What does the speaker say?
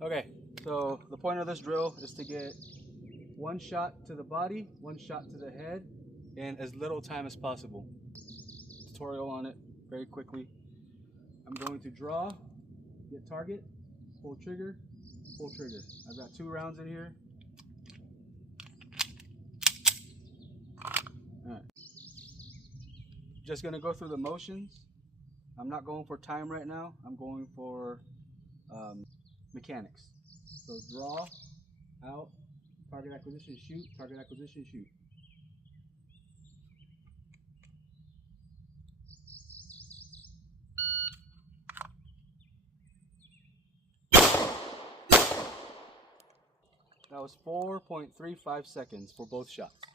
Okay, so the point of this drill is to get one shot to the body, one shot to the head, in as little time as possible. Tutorial on it very quickly. I'm going to draw, get target, pull trigger, pull trigger. I've got 2 rounds in here. Alright. Just gonna go through the motions. I'm not going for time right now. I'm going for mechanics. So draw, out, target acquisition, shoot, target acquisition, shoot. That was 4.35 seconds for both shots.